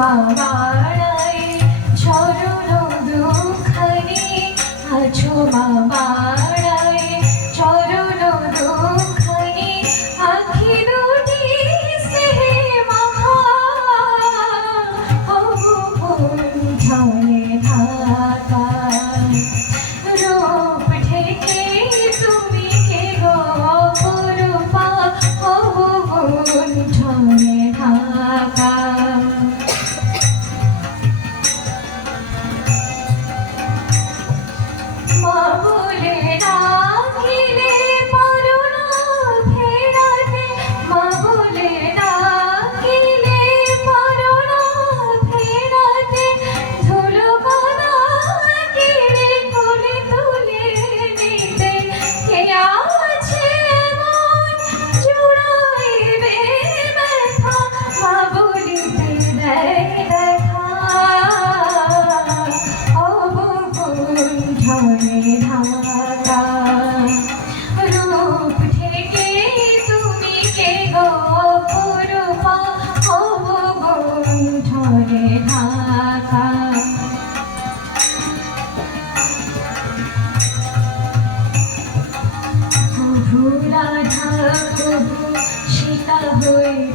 মামারায় চরণ দুখানি আছো মামারায় চরণ দুখানি আখি দুটি স্নেহে মাখা ঝরে ঢাকা রূপ ঢেকে তুমি কে গো অপরূপা ঝরে ঢাকা মা বলে ডাকিলে পারো না ফেরাতে মা বলে ডাকিলে পারো না ফেরাতে ধুলো বাঁধা কিরে কোলে তুলে নিতে কে আছে মন জুড়াইবে ব্যথা মা বলিতে দেয় দেখা ঝরে ঢাকা রূপ থেকে তুমি কে গো অপরূপা ঝরে ঢাকা প্রভু রাধা প্রভু সীতা হয়ে